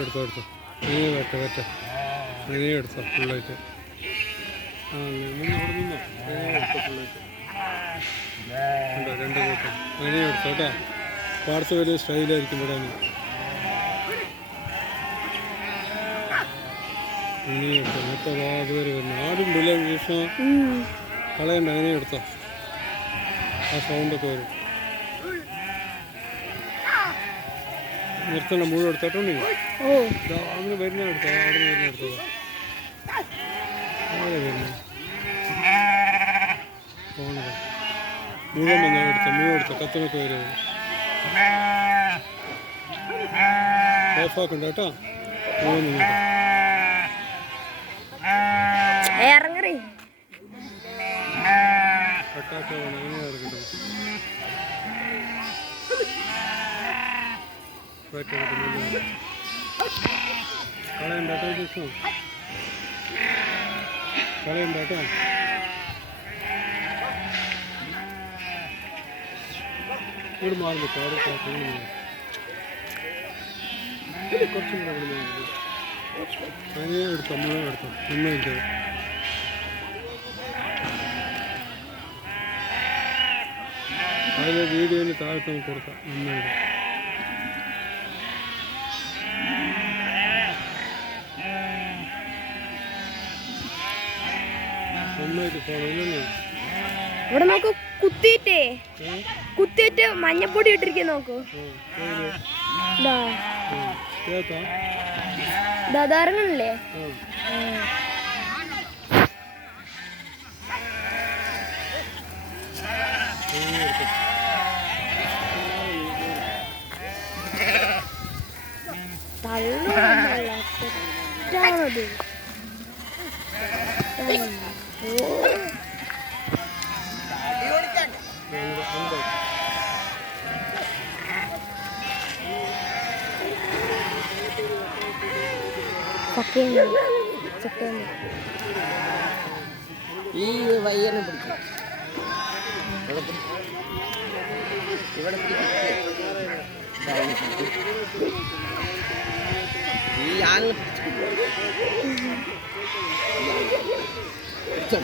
എടുത്തോ എടുത്തോ. നീ വെറ്റ വെറ്റ നീ എടുത്തോ ഫുള്ളായിട്ട്. ആ നിന്ന് അവിടെ നിന്നോ? നീ എടുത്തോ ഫുള്ളായിട്ട്. ഉണ്ടോ രണ്ട് കൂട്ടം. നീ എടുത്തോ കേട്ടോ. പാർട്സ് വലിയ സ്റ്റൈലായിരിക്കും ഇവിടെ നിന്ന് നീ എടുത്തോ മൊത്തം അതുവരെ വരുന്നു ആടുണ്ടല്ലേ കൃഷ്ണ കളയണ്ട അങ്ങനെ എടുത്തോ. ആ സൗണ്ടൊക്കെ വരും. നിർത്തണം മുഴുവൻ എടുത്തോട്ടോ ഓ. അങ്ങനെ വരുന്ന എടുത്തോ അവിടെ നിന്ന് വരുന്ന എടുത്തോ അവിടെ വരുന്ന. പോണത്. മുഴുവൻ വന്ന് എടുത്തോ മുഴുവൻ എടുത്തോ കത്തിനൊക്കെ വരുന്നത് ഓഫാക്കണ്ട കേട്ടോ. മുഴുവൻ ഇറങ്ങറി കട്ടാക്കോ അങ്ങനെ ഇറക്കട്ടെ വെയിറ്റ് എടുക്കുന്നില്ല കളയണ്ട കേട്ടോ കൃഷ്ണ കളയണ്ട കേട്ടോ ഇവിടെ മാറി നിൽക്കാം അവിടെ കാക്കുന്നു കുറച്ചും കൂടെ അവിടെ നിന്ന് അങ്ങനെ എടുത്തോ മുഴുവൻ എടുത്തോ നന്നായിട്ട് ഇവിടെ നോക്ക് കുത്തിയിട്ടേ? കുത്തിയിട്ട് മഞ്ഞപ്പൊടി ഇട്ടിരിക്കുന്ന നോക്കൂ. ആ, ഏത്? ഇതാ ആ, കേട്ടാ ഇതാ അത് ഇറങ്ങണില്ലേ ആ അങ്ങനെ എടുത്തോ. തള്ളൊന്നുമല്ല തെറ്റാണത് ഓ അങ്ങനെ ഉണ്ടോ? ചക്കയുണ്ട് ചക്കയുണ്ട് ഈ വയ്യനെ പിടിക്കും ഇവിടെ ഈ പിടിച്ചു. പിടിച്ചോ.